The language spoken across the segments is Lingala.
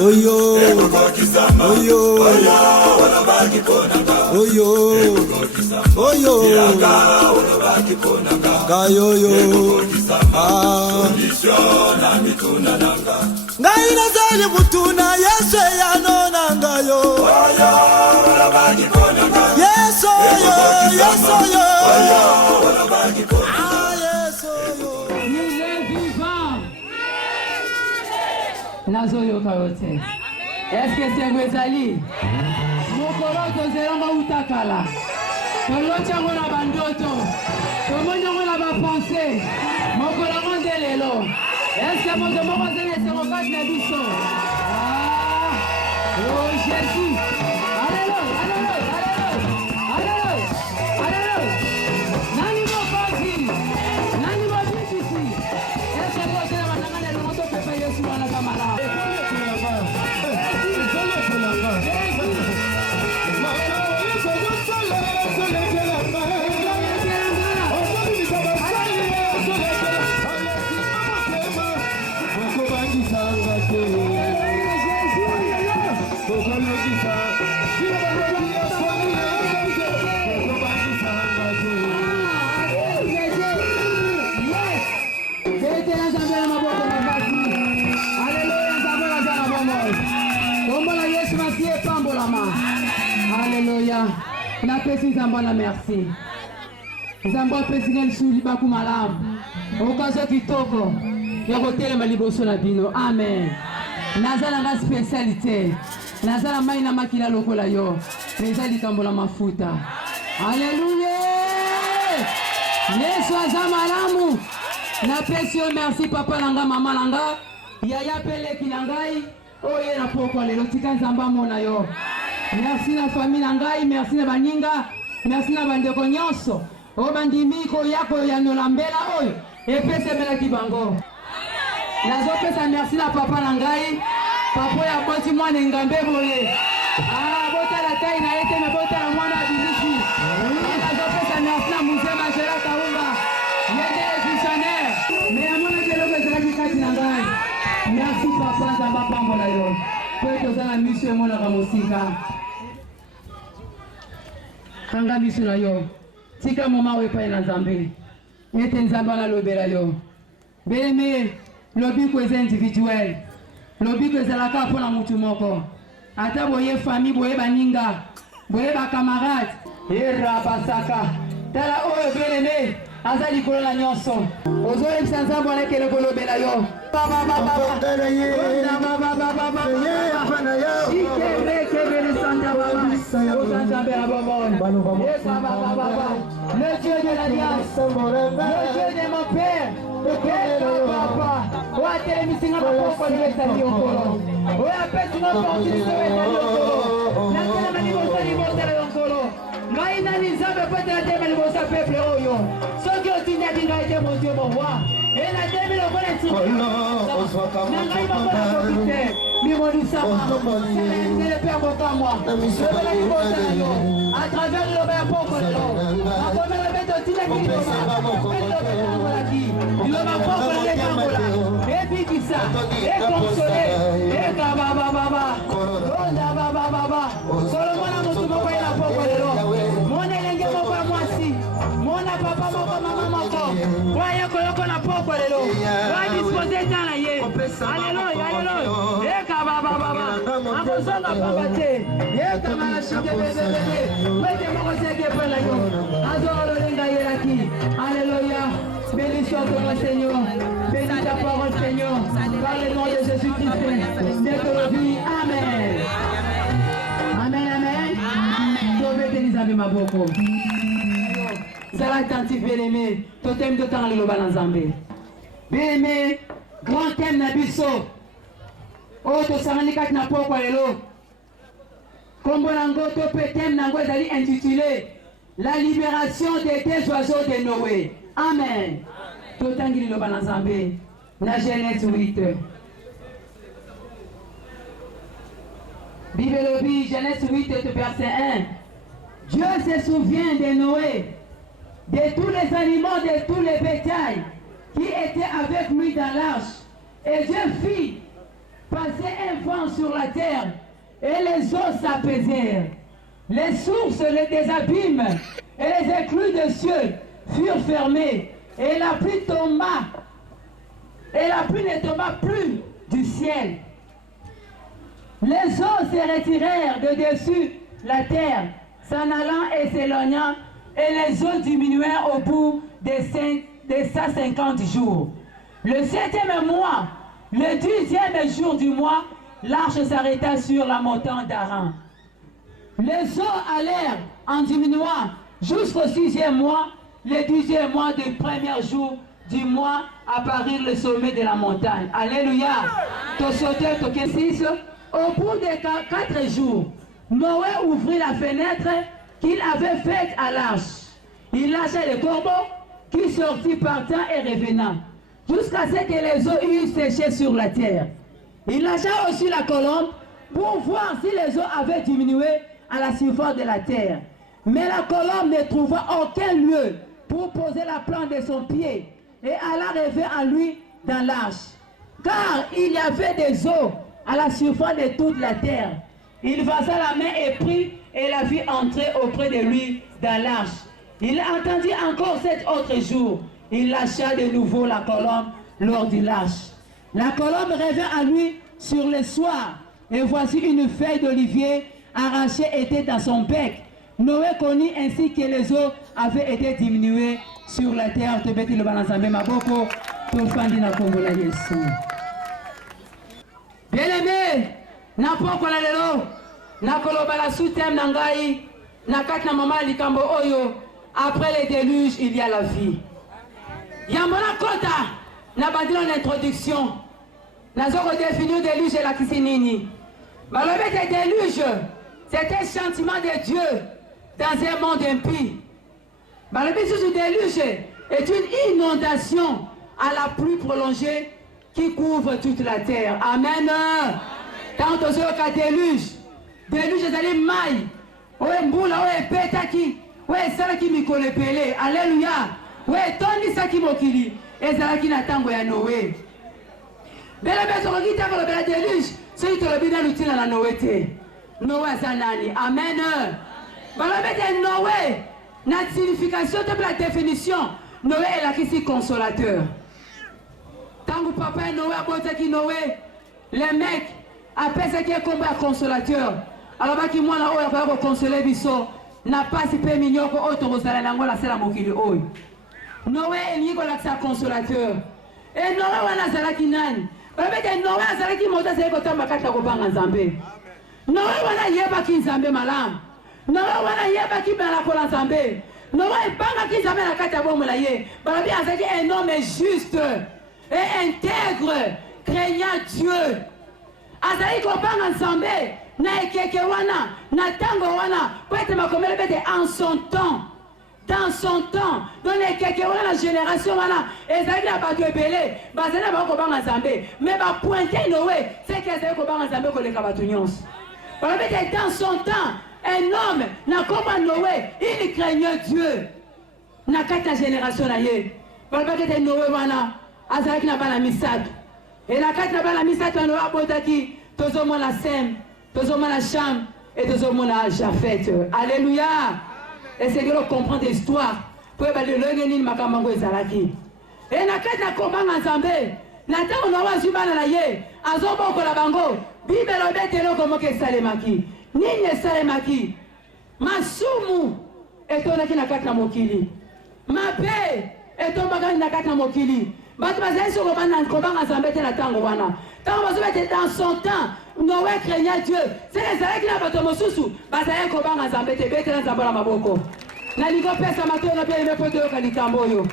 Oyo, oyo, oyo, kayoyo, ngai nazali kutuna Yesu yanona ngayo, Yesu yo, Yesu yo, Nazoyo kayote. Est-ce que c'est Gwezali? Mokoroto zeranga utakala. Tolocha ngona bandoto. Tomonyo ngona bapenser. Mokoromo ndelelo. Est-ce que mon demande c'est le rokat na biso? Ah! Oh Jésus. Alléluia, alléluia, alléluia. Alléluia. Nani mo fazi? Nani mo bisi? Est-ce que vous avez mananga le moto pepe Yesu wana kamala? Alléluia. Na pesi zambana merci. Zamba pesi ngel suli baku malamu. Okazo kitoko. Yokotele maliboso na bino. Amen. Nazala nga spécialité. Nazala mai na makila lokola yo. Neza likambo la mafuta. Alléluia. Yesu azamalamu. Na pesi yo merci papa nanga mama nanga. Yaya pele kinangai. Oye na poko lelo tika nzamba mona yo. Merci na famille nangai, merci na baninga, merci na bandeko nyonso. O bandimiko yako ya nolambela oyo. Epese bela kibango. Nazo pesa merci na papa nangai. Papa ya boti mwana ngambe boye. Ah, bota la taille na ete me bota la mwana bilisi. Nazo pesa merci na musée Majera Kaumba. Yende visionnaire. Mais amona kelo bezala kikati nangai. Merci papa zamba pambola yo. Peto zana mission mona kamosika. Kanga misu na yo. Tika moma wepa na Nzambe. Ete Nzambe na lobela yo. Beme lobi kweze individuel. Lobi kweze la ka pona mutu moko. Ata boye famille boye baninga. Boye ba camarade. Era basaka. Tala oyo beme azali kolola nyonso. Ozole Nzambe na kele kolobela yo. Baba baba baba. Le Dieu de l'Alliance, le Dieu de mon Père, le Père de papa, o atele misinga papa le tali okolo, o apesi no porti so tali okolo, na tele mani mo tali mo tali okolo, ngai na Nzambe pete na tele mo sa peuple oyo, soki otinya dinga ete mon Dieu mon roi, et la tele lo bona ti, na ngai mo bona profiter. Mimonisa, c'est le Père Mokamwa. À travers le Père Pokolo, à travers le Père Tina Kiloma, il va prendre les Kambola, et puis qui ça, et consoler, et Kababa, Baba, Solomon a montré mon père la Pokolo, mon élève mon moi si, mon papa, maman, voyez que l'on a Pokolo, va disposer dans la yé, alléluia, alléluia. Baba, Amazona Babate, Yekamana Shike Bebe, Wete Mokoseke Pelayo, Adoro Linga Yeraki, Alléluia, béni soit ton Seigneur, béni ta parole Seigneur, par le nom de Jésus-Christ, de ton vie, Amen. Amen, Amen. Sauve Ténisabe Maboko. Sera attentif, bien-aimé, totem de temps le Balanzambe. Bien-aimé, grand thème Nabiso. Oh, to saranikat na poko lelo. Kombo nango to petem nango ezali intitulé La libération des deux oiseaux de Noé. Amen. To tangi lo banazambe na Genèse 8. Bible dit Genèse 8 verset 1. Dieu se souvient de Noé, de tous les animaux, de tous les bétails qui étaient avec lui dans l'arche. Et Dieu fit passer un vent sur la terre, et les eaux s'apaisèrent. Les sources des abîmes et les écluses des cieux furent fermés, et la pluie tomba, et la pluie ne tomba plus du ciel. Les eaux se retirèrent de dessus la terre, s'en allant et s'éloignant, et les eaux diminuèrent au bout de 150 jours. Le 7e mois, le 10e jour du mois, l'arche s'arrêta sur la montagne d'Aran. Les eaux allèrent en diminuant jusqu'au 6e mois, le 10e mois du premier jour du mois, apparut le sommet de la montagne. Alléluia. Au bout de 4 jours, Noé ouvrit la fenêtre qu'il avait faite à l'arche. Il lâcha le corbeau qui sortit partant et revenant, jusqu'à ce que les eaux eussent séché sur la terre. Il lâcha aussi la colombe pour voir si les eaux avaient diminué à la surface de la terre. Mais la colombe ne trouva aucun lieu pour poser la plante de son pied et alla rêver en lui dans l'arche. Car il y avait des eaux à la surface de toute la terre. Il passa la main et prit et la vit entrer auprès de lui dans l'arche. Il entendit encore 7 autres jours. Il lâcha de nouveau la colombe lors du l'arche. La colombe revint à lui sur le soir, et voici une feuille d'olivier arrachée était dans son bec. Noé connut ainsi que les eaux avaient été diminuées sur la terre. Bien-aimé, napoko la lelo, nakoloba la sous-thème nangai, nakat na mama likambo oyo. Après les déluges, il y a la vie. Yamona kota, na bandilo l'introduction. Nazoko définir déluge et la kisinini. Malobé des déluges, c'est un sentiment de Dieu dans un monde impie. Malobé sous déluge est une inondation à la pluie prolongée qui couvre toute la terre. Amen. Tant que ce déluge, déluge est allé maille. Ouais, mboula, ouais, petaki. Ouais, ça qui me connaît pelé. Alléluia. Ouais, Tony ça qui mokili. Et ça qui n'attend ya Noé. Bela beso qui t'a le bela déluge. C'est que le bina l'utile à la Noé. Noé zanani. Amen. Bala bete Noé. La signification de la définition. Noé est là qui est consolateur. Tant que papa et Noé a posé qui Noé, les mecs appellent ce qui est comme un consolateur. Alors que moi là, on va consoler biso. N'a pas si peu mignon que autre rosala n'angola c'est la mokili oi. Noé est lié avec sa consolateur. Et Noé wana zala kinani. Babete Noé zala ki mota c'est ko tamba kata ko banga Nzambe. Noé wana yeba ki Nzambe malam. Noé wana yeba ki bala ko Nzambe. Noé banga ki Nzambe na kata bomo la ye. Babi azaki un homme juste et intègre, craignant Dieu. Azali ko banga Nzambe. Na ekeke wana, na tango wana, peut-être ma commune en son temps, dans son temps, dans les ekeke wana la génération wana, et ça a pas de belé, bazana ba ko banga Nzambe, mais ba pointer Noé, c'est que ça ko banga Nzambe ko le kabatunions. Voilà peut-être dans son temps, un homme n'a comme Noé, il craignait Dieu. Na kata génération na ye. Voilà peut-être Noé wana, azaki na bala misat. Et na kata na bala misat Noé abotaki, tozo mo la sem. Tous hommes la chambre et tous hommes la Japheth. Alléluia. Et c'est que l'on comprend des histoires. Pour que l'on ait ma camarade Zalaki. Et na kata na combat ensemble. Na ta on a vu bana la ye. Azobo ko la bango. Bible obete lo komo ke salemaki. Nini salemaki. Masumu etonaki na kata na mokili. Mabe etomaka na kata na mokili. Batu bazali so ko bana ensemble te na tango wana. Tango bazobete dans son temps. Noé craignait Dieu. C'est les gens qui n'ont pas de mosusu. Basaye kobanga Nzambe te bete na Nzambe la maboko. Na lingo pesa mato na bien mepo de kalikambo yo.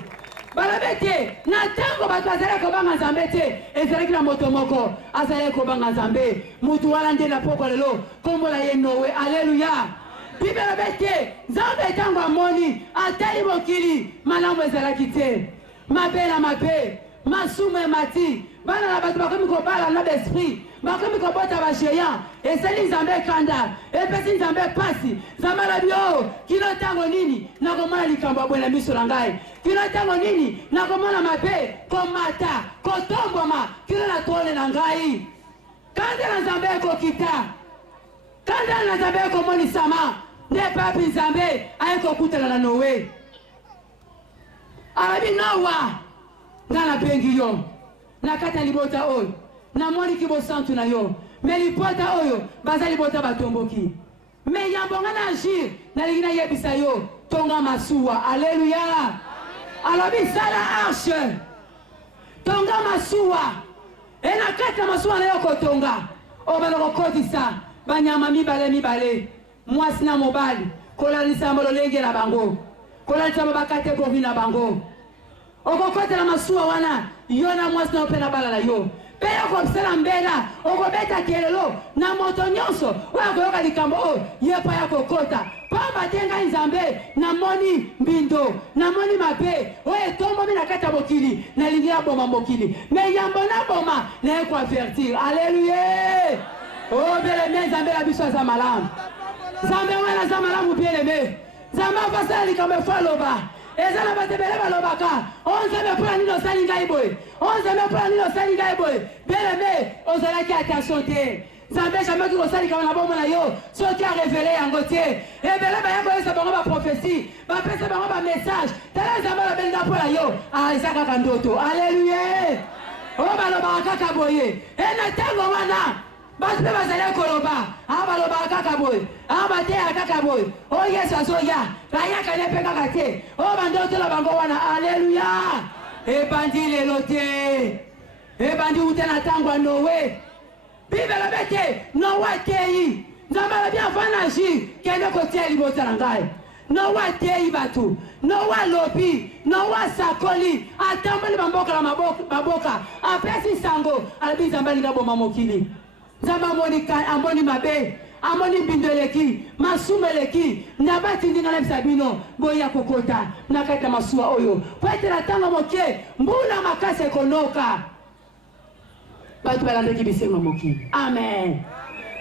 Balabete na tango bato bazali kobanga Nzambe te. Ezali na moto moko. Azali kobanga Nzambe. Mutu wala nde na poko lelo. Kombo la ye Noé. Alléluia. Bible bete Nzambe tango amoni atali mokili malamu ezalaki te. Mabe na mabe. Masume mati. Bana na bato bakomi kobala na l'esprit. bakomi kobota ba géant eseli nzambe kanda epesi nzambe pasi nzambe alobi o kino ntango nini nakomona likambo ya boye na miso na ngai kino ntango nini nakomona mabe komata kotomboma kino na tole na ngai kanda na nzambe ekokita kanda na nzambe ekomonisama nde papi nzambe ayekokutana na Noe alobi Noa nga nabengi yo na kati ya libota oyo namoni kibosantu na yo me libota oyo baza libota batomboki me yambo nga na agir nalingi nayebisa yo tonga masuwa aleluya alobi sala arche tonga masuwa e na kati ya masuwa na yo kotonga oyo balokokotisa banyama mibale mwasi na mobali kolalisa mololenge na bango kolalisa bakategori na bango okokotela masuwa wana yo na mwasi na ope na bala na yo pe okosala mbela okobeta kelelo na moto nyonso oyo akoyoka likambo oyo ye pa ya kokota pamba te ngai nzambe namoni mbindo namoni mabe oyo etombomi na kati ya mokili nalingi naboma mokili me yambo naboma naye koavertir aleluya o beleme nzambe na biso aza malamu nzambe wana aza malamu bieleme nzambe afasala likambo efo aloba eza na bato ebele balobaka onzambe mpona nini osali ngai boye onzambe mpona nini osali ngai boye beleme ozalaki attention te nzambe jamai kosalikama na bomoi na yo soki arevele yango te ebele baya boyesa bango baprofesi bapesa bango bamessage tala nzambe alabelinga mpo na yo eza kaka ndoto aleluya oyo balobaka kaka boye na ntango wana bato mpe bazali koloba balobaka kaka boye bateya kaka boye oyo yesu azoya bayaka ne mpe kaka te oyo bandoto na bango wana aleluya ebandi lelo te ebandi ute na ntango ya Noe Bible alobi te Noa ateyi nzambe alobi avant na agir kende kotia libota na ngai Noa ateyi bato Noa alobi Noa asakoli atamboli bamboka na maboka apesi sango alobi nzambe alingi aboma mokili nzambe amoni mabe amoni mbindo eleki masumu eleki nzambe atindi ngai nayebisa bino boya kokota na kati ya masuwa oyo po ete na ntango moke mbula makasi ekonoka bato balandaki bisengo mokili amen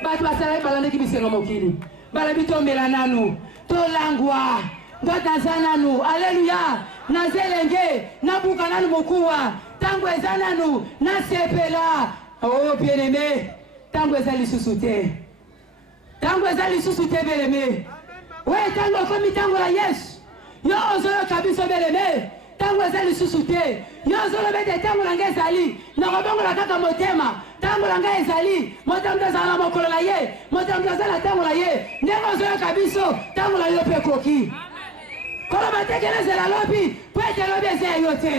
bato basalaki balandaki bisengo mokili balabi tomela nanu tolangwa ndotaza nanu aleluya naza elenge nabuka nanu mokuwa ntango eza nanu nasepela o bien-aimé ntango eza lisusu te ntango eza lisusu te bien-aimé oyo ntango ekomi ntango na yesu yo ozoyoka biso bien-aimé ntango eza lisusu te yo ozoloba ete ntango na ngai ezali nakobongola kaka motema ntango na ngai ezali motema moto azala na mokolo na ye motema moto aza na ntango na ye ndenge ozoyoka biso ntango na yo mpe ekoki koloba te kende ezela lobi po ete lobi eza ya yo te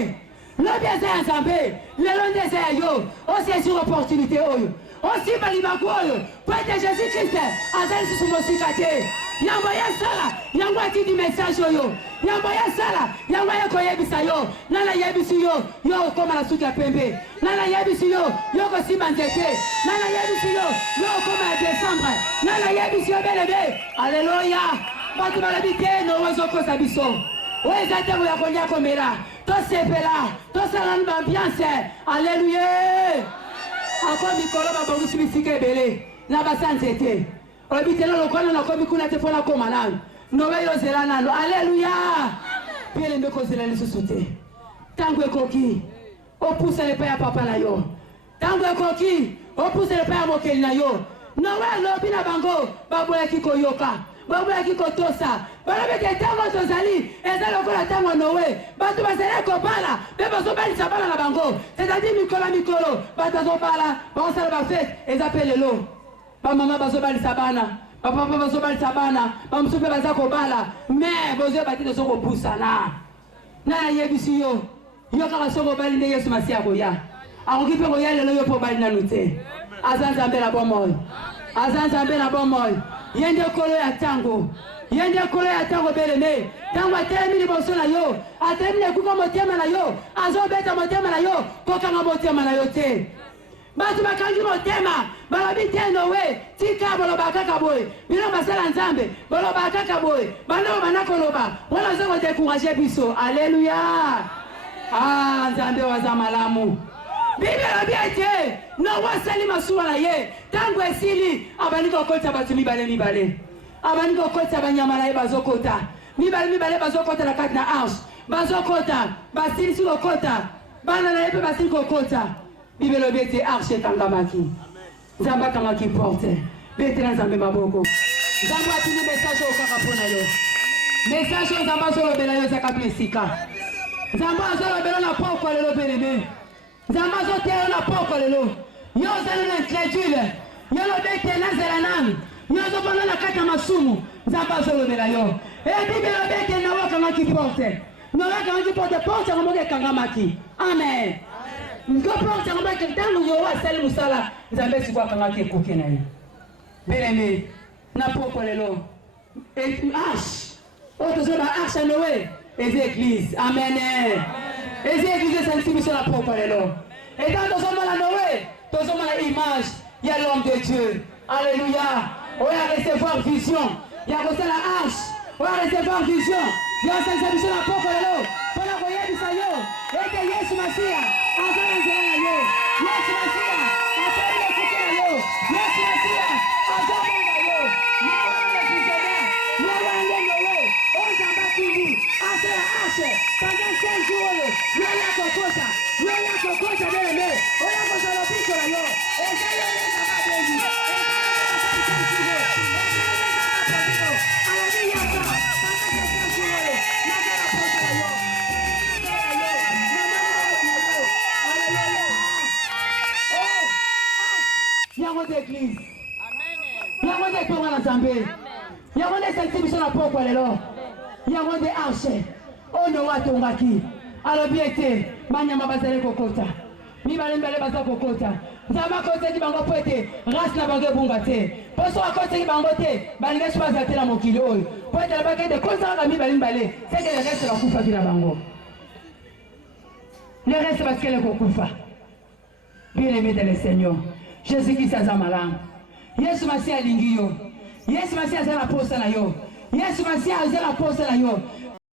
lobi eza ya nzambe lelo nde eza ya yo osesir opportunité oyo osimba libaku oyo po ete jésus krist aza lisusu mosika te yambo yasala yango atindi message oyo yambo yasala yango ayekoyebisa yo nana yebisi yo yo okoma na suki ya pembe nana yebisi yo yo kosimba nzete nana yebisi yo yo okoma ya décembre nana yebisi yo belebe aleluya bato balobi te Noa ozokosa biso oyo eza ntango ya kolia komela tosepela tosala na ambiance aleluya ako mikolo babongisi bisika ebele na basa nzete olobi te lolokwana nakomi kuna te mpo nakoma nanu Noa yozela nanu aleluya mpe kozela lisusu te ntango ekoki opusana epai ya papa na yo ntango ekoki opusana epai ya mokeli na yo Noa alobi na bango baboyaki koyoka baboyaki kotosa balobi te ntango tozali eza lokola ntango Noe bato bazali kobala mpe bazobalisa bana na bango c'est-à-dire mikolo bato bazobala bakosala bafete eza mpe lelo bamama bazobalisa bana bapapa bazobalisa bana bamosusu mpe baza kobala me bozoyeba te tozokopusana nayebisi yo yo kaka soko obali nde yesu masiya koya akoki mpe koya lelo yo mpe obali nanu te aza nzambe na bomoi aza nzambe na bomoi ye nde kolo ya ntango ye nde kolo ya ntango beleme ntango atelemi liboso na yo atelemi na ekuka motema na yo azobeta motema na yo kokanga motema na yo te bato bakangi motema balobi te Noe tika boloba kaka boye bino basala nzambe boloba kaka boye bandeko bana koloba wana oza kodekuraje biso aleluya nzambe waza malamu Bible bien été. Non, wasali masuwa na ye. Tango esili abani kokota batu mibale. Abani kokota banyama na ye bazokota. Mibale bazokota na kati na arche. Bazokota, basili si kokota. Bana na ye pe basili kokota. Bible bien été arche kangamaki. Zamba kangamaki porte. Bete na zambe maboko. Zamba atuni message au kakapona yo. Message au zamba zo lobela yo zakaplesika. Zamba zo lobela na poko lelo beneme. Zamba zo tero na poko lelo. Yo zalo na incrédule. Yo lobete na zelanan. Yo zo bana na kata masumu. Zamba zo lobela yo. E bibe lobete na waka ngaki porte. Na waka ngaki porte ngamoke kangamaki. Amen. Ngo porte ngamoke tangu yo wasali musala. Zambe sikwa kangaki kuke na yo. Beneme na poko lelo. Et H. Oh, tu sais, H à Noé. Et l'église. Amen. Et l'église, c'est une fille la poko lelo. Et quand tu as la Noé, tu as l'image. Il y a l'homme de Dieu. Alléluia. On va recevoir vision. Il y a reçu la hache. On va recevoir vision. Il y a reçu la poko lelo. Pour la voyer du Seigneur. Et que Yesu Masia. Encore un zéro à yo. Yesu Masia. Encore un écouté à yo. Yesu Masia. Encore un à yo. Pendant 5 jours, il y a la cocotte, bien-aimé. On a besoin de pique là, yo. Et ça y est, ça va bien. Il y a une église. Il y a une église en Zambie. Il y a une sensibilité à propos de l'eau. Il y a une arche. On ne voit ton gaki. Alors bien été, Manyama Bazale Kokota. Mibale Baza Kokota. Zama Kote qui bango poete, race na bango bungate. Poso à côté qui bangote, Balga Swazate la Mokilo. Poete la baguette de Kosa la Mibale, c'est que le reste la Koufa qui la bango. Le reste parce qu'elle est Kokufa. Bien aimé de le Seigneur. Jésus-Christ a Zamala. Yesu Masia Lingio. Yesu Masia a la poste na yo. Yesu Masia a la poste na yo.